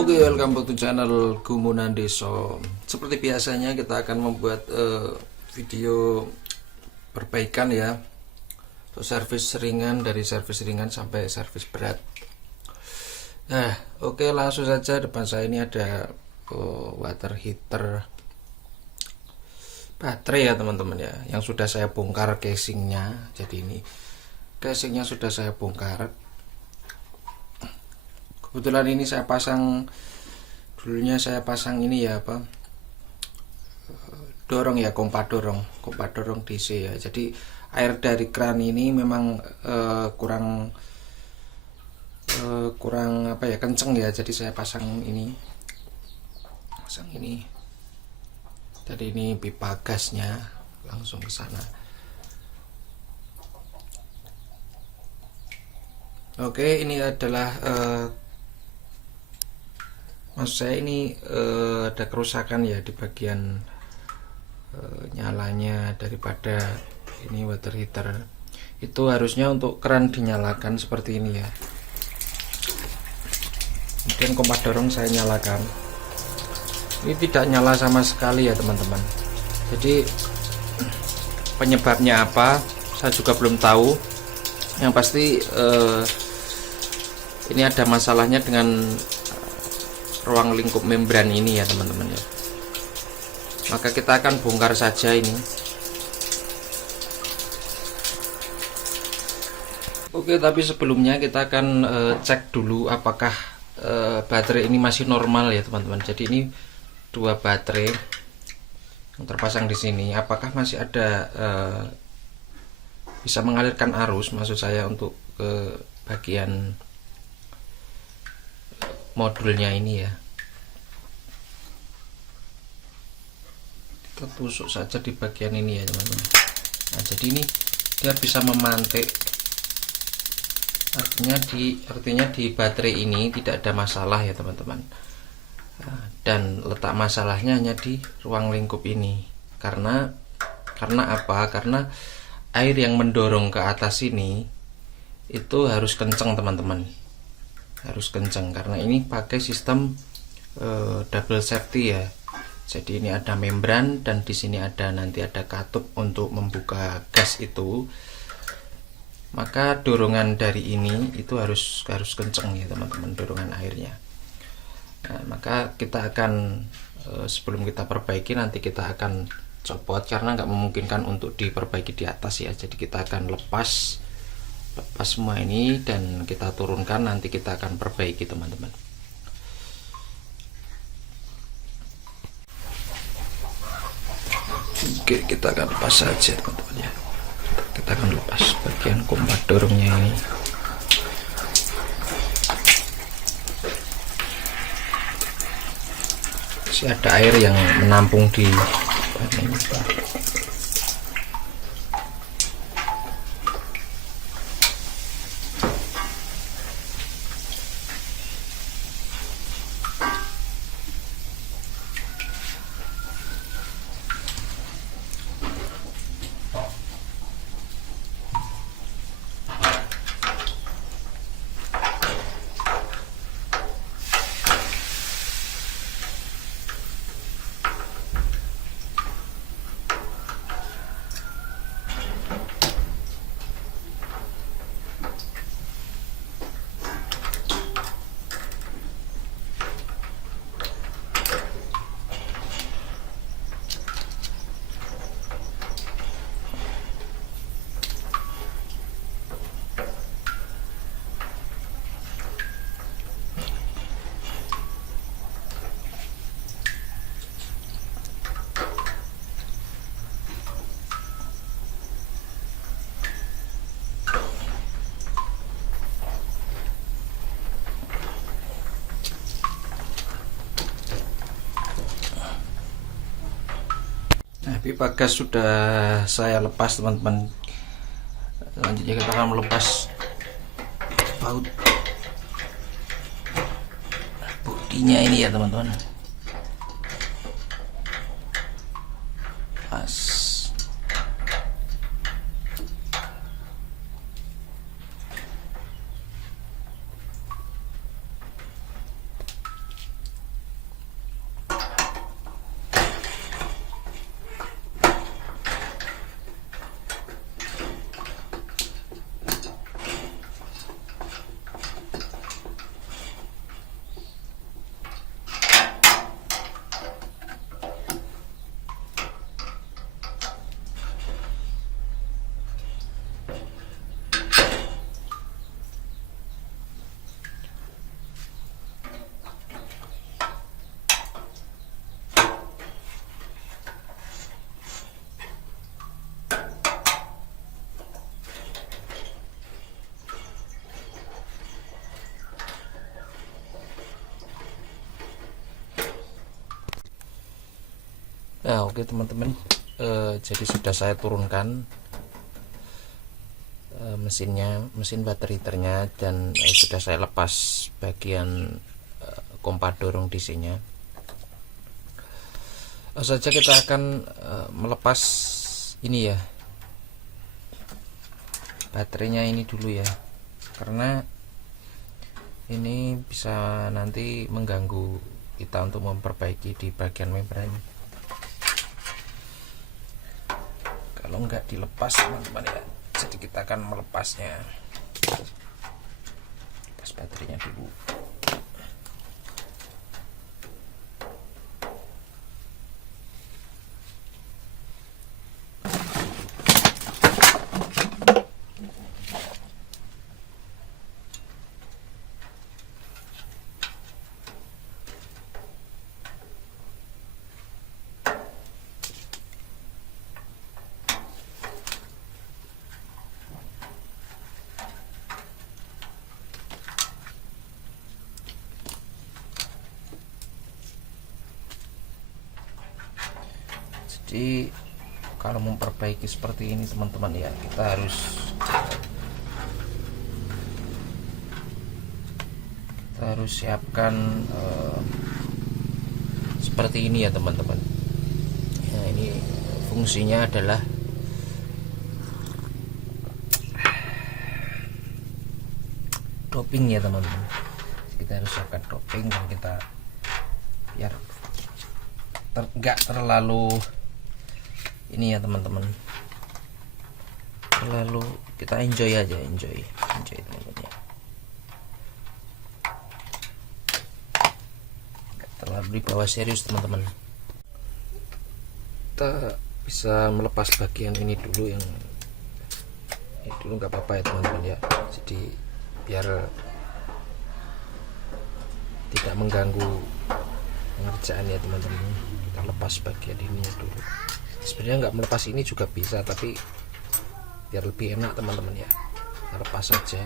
Oke, welcome back to channel Gumunan Deso. Seperti biasanya kita akan membuat video perbaikan ya, untuk servis ringan, dari servis ringan sampai servis berat. Nah, oke, langsung saja. Depan saya ini ada water heater baterai ya teman-teman ya, yang sudah saya bongkar casingnya. Jadi ini casingnya sudah saya bongkar. Kebetulan ini saya pasang, dulunya saya pasang ini ya apa, dorong ya, pompa dorong DC ya. Jadi air dari kran ini memang kurang apa ya, kenceng ya. Jadi saya pasang ini. Jadi ini pipa gasnya langsung ke sana. Oke, ini adalah maksud saya ini ada kerusakan ya di bagian nyalanya daripada ini water heater. Itu harusnya untuk keran dinyalakan seperti ini ya. Kemudian pompa dorong saya nyalakan. Ini tidak nyala sama sekali ya teman-teman. Jadi penyebabnya apa saya juga belum tahu. Yang pasti ini ada masalahnya dengan ruang lingkup membran ini ya teman-teman ya. Maka kita akan bongkar saja ini. Oke, tapi sebelumnya kita akan cek dulu apakah baterai ini masih normal ya teman-teman. Jadi ini dua baterai yang terpasang di sini, apakah masih ada bisa mengalirkan arus, maksud saya untuk ke bagian modulnya ini ya. Kita tusuk saja di bagian ini ya teman-teman. Nah, jadi ini dia bisa memantik, artinya di baterai ini tidak ada masalah ya teman-teman. Dan letak masalahnya hanya di ruang lingkup ini. Karena apa? Karena air yang mendorong ke atas ini itu harus kenceng teman-teman. Harus kenceng karena ini pakai sistem double safety ya. Jadi ini ada membran dan di sini nanti ada katup untuk membuka gas itu. Maka dorongan dari ini itu harus kenceng ya teman-teman, dorongan airnya. Nah, maka kita akan sebelum kita perbaiki, nanti kita akan copot karena nggak memungkinkan untuk diperbaiki di atas ya. Jadi kita akan lepas semua ini dan kita turunkan, nanti kita akan perbaiki teman-teman. Oke, kita akan lepas saja teman-teman ya. Kita akan lepas bagian pompa dorongnya ini. Masih ada air yang menampung di ini. Pipa gas sudah saya lepas teman-teman. Selanjutnya kita akan melepas baut bodinya ini ya teman-teman. Pas. Nah, oke teman-teman, jadi sudah saya turunkan mesin bateriternya, dan sudah saya lepas bagian kompa dorong DC-nya. Saja kita akan melepas ini ya, baterainya ini dulu ya, karena ini bisa nanti mengganggu kita untuk memperbaiki di bagian membran kalau nggak dilepas teman-teman ya. Jadi kita akan melepasnya, lepas baterainya dulu. Jadi kalau memperbaiki seperti ini teman-teman ya, kita harus siapkan seperti ini ya teman-teman. Ya, ini fungsinya adalah doping ya teman-teman. Kita harus siapkan doping, dan kita biar nggak terlalu ini ya teman-teman, terlalu kita enjoy aja, enjoy teman-teman ya, nggak terlalu dibawa serius teman-teman. Kita bisa melepas bagian ini dulu, yang ini dulu nggak apa-apa ya teman-teman ya, jadi biar tidak mengganggu pengerjaan ya teman-teman. Kita lepas bagian ini dulu. Sebenarnya nggak melepas ini juga bisa, tapi biar lebih enak teman-teman ya, kita lepas saja.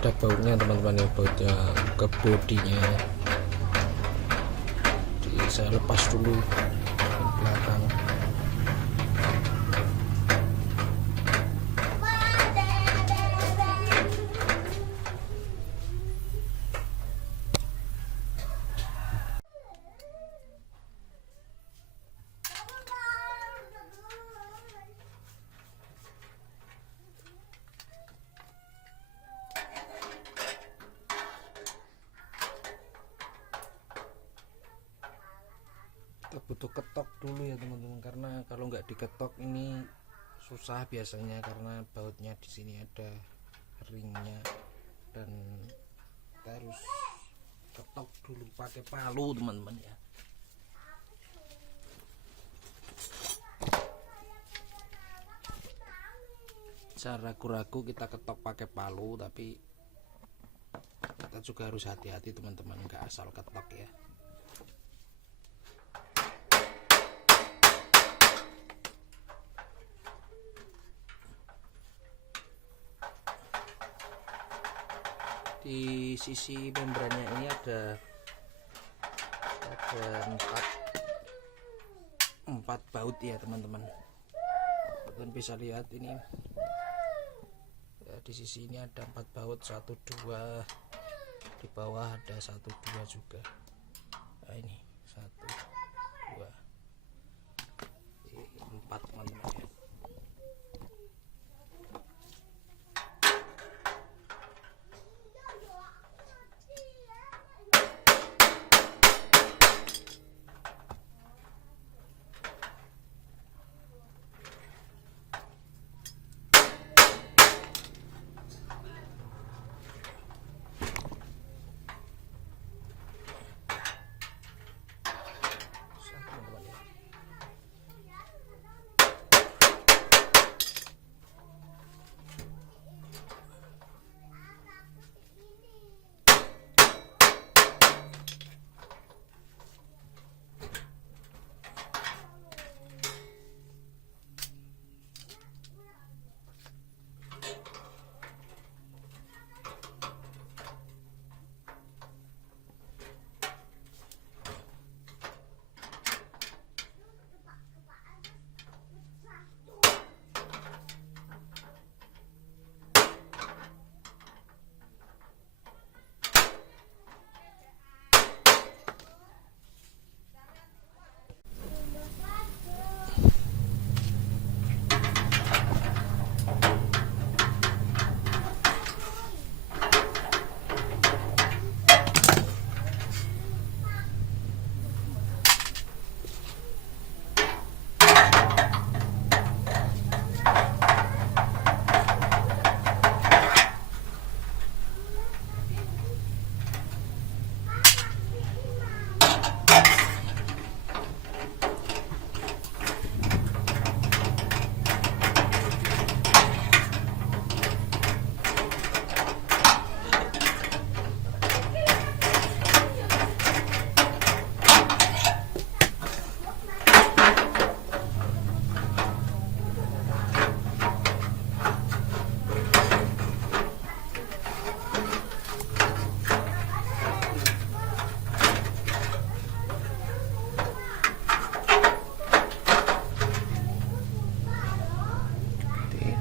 Ada bautnya teman-teman ya, bautnya ke bodinya. Jadi saya lepas dulu bagian belakang. Kita butuh ketok dulu ya teman-teman, karena kalau nggak diketok ini susah biasanya, karena bautnya di sini ada ringnya, dan kita harus ketok dulu pakai palu teman-teman ya. Cara ragu-ragu kita ketok pakai palu, tapi kita juga harus hati-hati teman-teman, nggak asal ketok ya. Di sisi membrannya ini ada ada empat baut ya teman-teman. Kalian bisa lihat ini ya, di sisi ini ada 4 baut, 1 2, di bawah ada 1 2 juga. Nah, ini 1 2 4 teman-teman ya.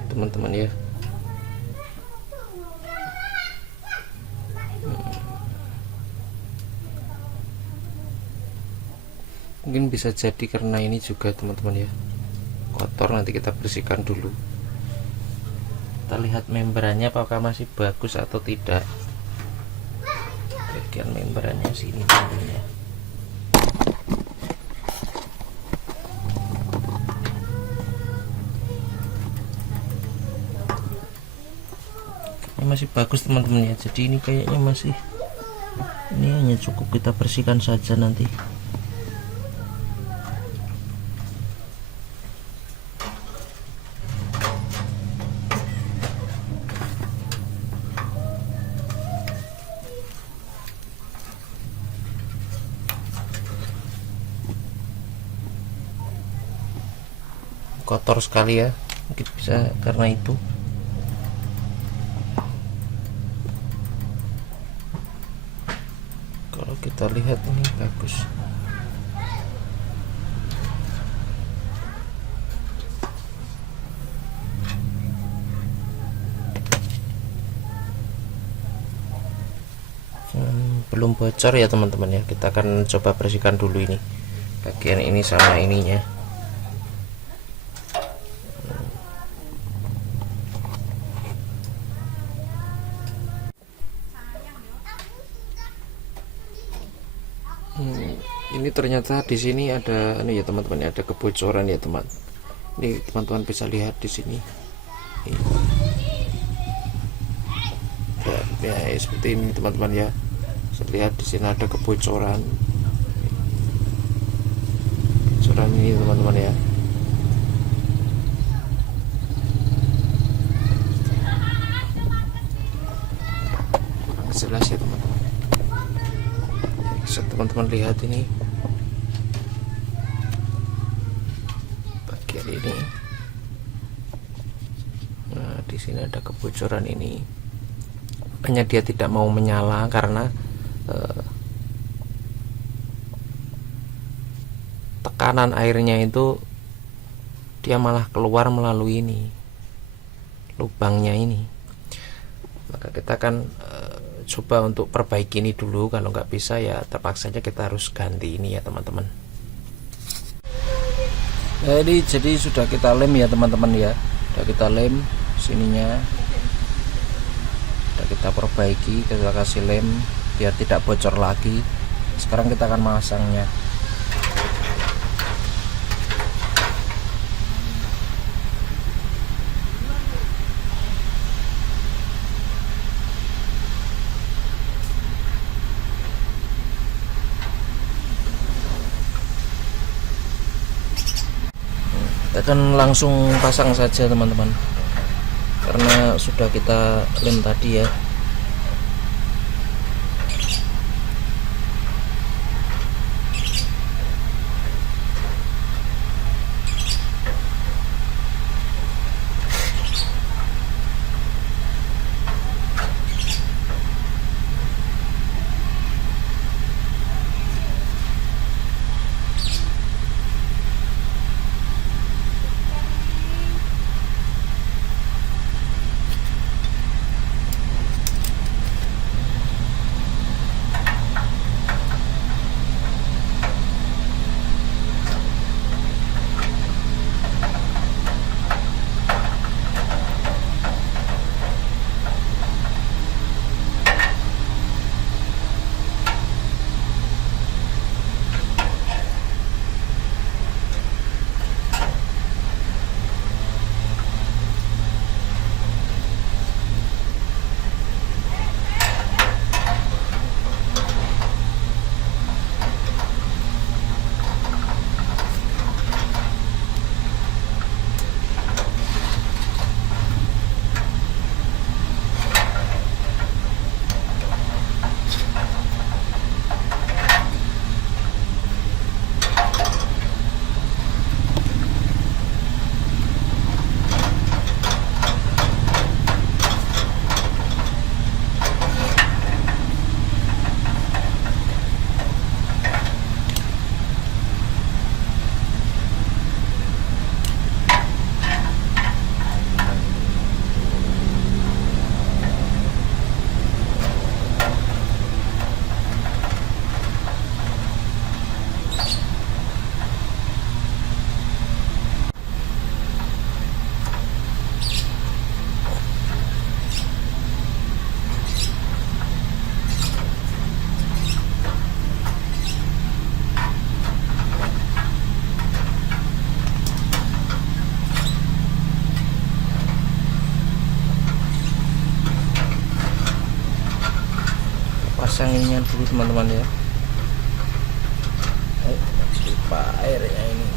Teman-teman ya, mungkin bisa jadi karena ini juga teman-teman ya kotor, nanti kita bersihkan dulu. Kita lihat membrannya apakah masih bagus atau tidak. Bagian membrannya sini teman-teman ya. Masih bagus teman-teman ya, jadi ini kayaknya masih, ini hanya cukup kita bersihkan saja nanti. Kotor sekali ya, mungkin bisa karena itu. Kalau kita lihat ini bagus. Belum bocor ya teman-teman ya. Kita akan coba bersihkan dulu ini bagian ini sama ininya. Ini ternyata di sini ada ini ya teman-teman, ada kebocoran ya teman. Ini teman-teman bisa lihat di sini. Ya, seperti ini teman-teman ya. Saya lihat di sini ada kebocoran. Kebocoran ini teman-teman ya. Jelas ya teman-teman. Bisa teman-teman lihat ini. Ini, nah di sini ada kebocoran ini, makanya dia tidak mau menyala karena tekanan airnya itu dia malah keluar melalui ini lubangnya ini. Maka kita akan coba untuk perbaiki ini dulu. Kalau nggak bisa ya terpaksa aja kita harus ganti ini ya teman-teman. Jadi sudah kita lem ya teman-teman ya, sudah kita lem sininya, sudah kita perbaiki, kita kasih lem biar tidak bocor lagi. Sekarang kita akan memasangnya. Kita akan langsung pasang saja teman-teman, karena sudah kita lem tadi ya. Pasang ininya dulu teman-teman ya, pipa airnya ini.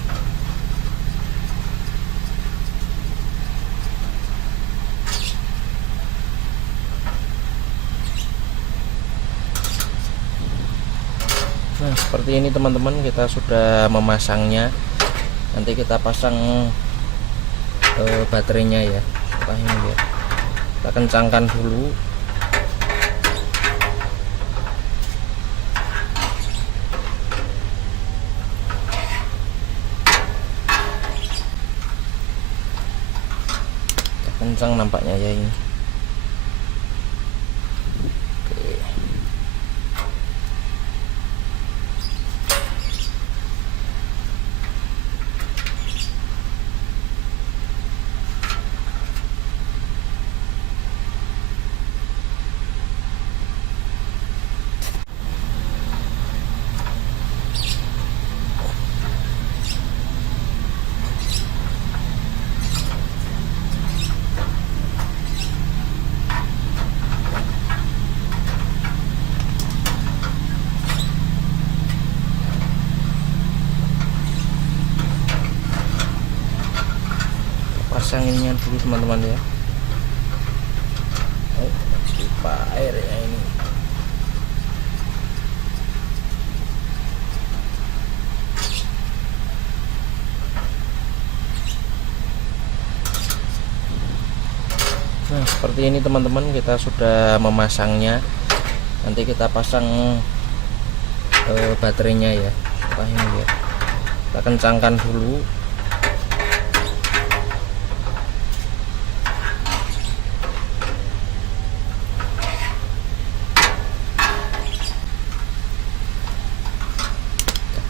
Nah seperti ini teman-teman, kita sudah memasangnya. Nanti kita pasang baterainya ya. Ini ya, kita kencangkan dulu. Kencang nampaknya ya ini. Oke. Pasang ininya dulu teman-teman ya, pipa airnya ini. Nah seperti ini teman-teman, kita sudah memasangnya. Nanti kita pasang baterainya ya. Ini ya, kita kencangkan dulu.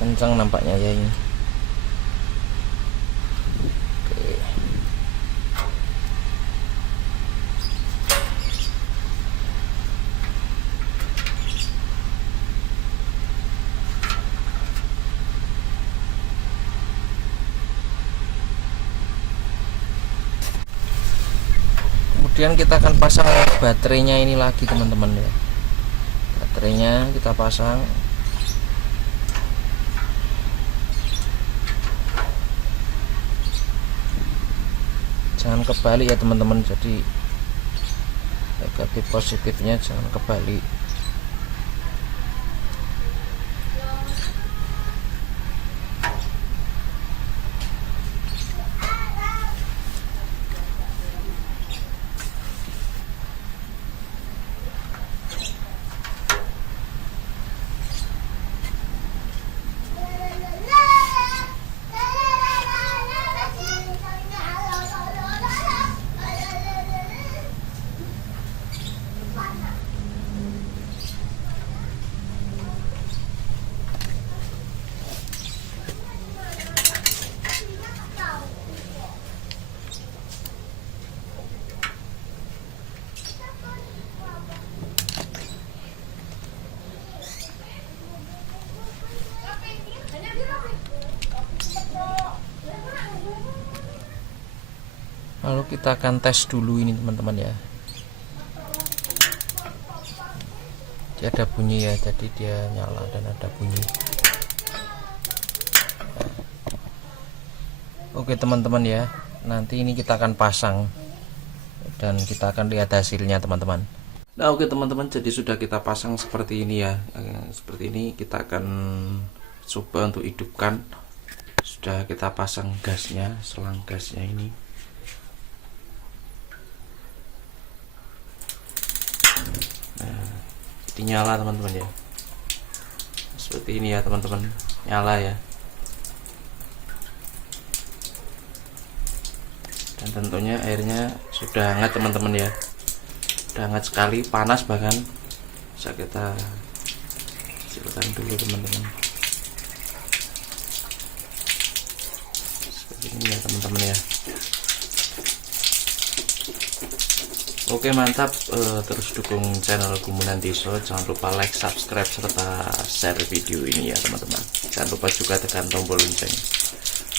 Kencang nampaknya ya ini. Oke. Kemudian kita akan pasang baterainya ini lagi teman-teman ya. Baterainya kita pasang. Jangan kebalik ya teman-teman, jadi negatif positifnya jangan kebalik. Lalu kita akan tes dulu ini teman-teman ya. Dia ada bunyi ya, jadi dia nyala dan ada bunyi. Oke teman-teman ya, nanti ini kita akan pasang dan kita akan lihat hasilnya teman-teman. Nah oke teman-teman, jadi sudah kita pasang seperti ini ya. Seperti ini kita akan coba untuk hidupkan. Sudah kita pasang gasnya, selang gasnya ini. Nah, jadi nyala teman-teman ya. Seperti ini ya teman-teman, nyala ya. Dan tentunya airnya sudah hangat teman-teman ya. Sudah hangat sekali, panas bahkan. Bisa kita kecilkan dulu teman-teman. Seperti ini ya teman-teman ya. Oke mantap, terus dukung channel Gumunan Deso, jangan lupa like, subscribe, serta share video ini ya teman-teman. Jangan lupa juga tekan tombol lonceng.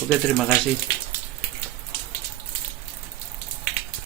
Oke terima kasih.